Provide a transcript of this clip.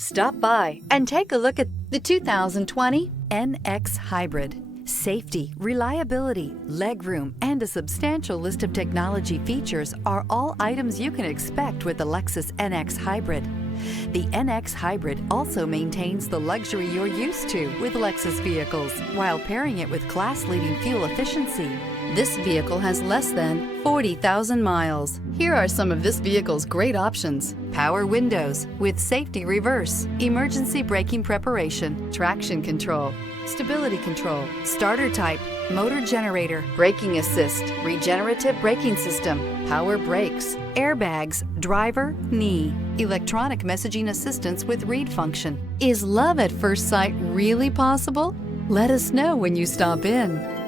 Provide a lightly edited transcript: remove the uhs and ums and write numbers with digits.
Stop by and take a look at the 2020 NX Hybrid. Safety, reliability, legroom, and a substantial list of technology features are all items you can expect with the Lexus NX Hybrid. The NX Hybrid also maintains the luxury you're used to with Lexus vehicles while pairing it with class-leading fuel efficiency. This vehicle has less than 40,000 miles. Here are some of this vehicle's great options: power windows with safety reverse, emergency braking preparation, traction control, stability control, starter type, motor generator, braking assist, regenerative braking system, power brakes, airbags, driver, knee, electronic messaging assistance with read function. Is love at first sight really possible? Let us know when you stop in.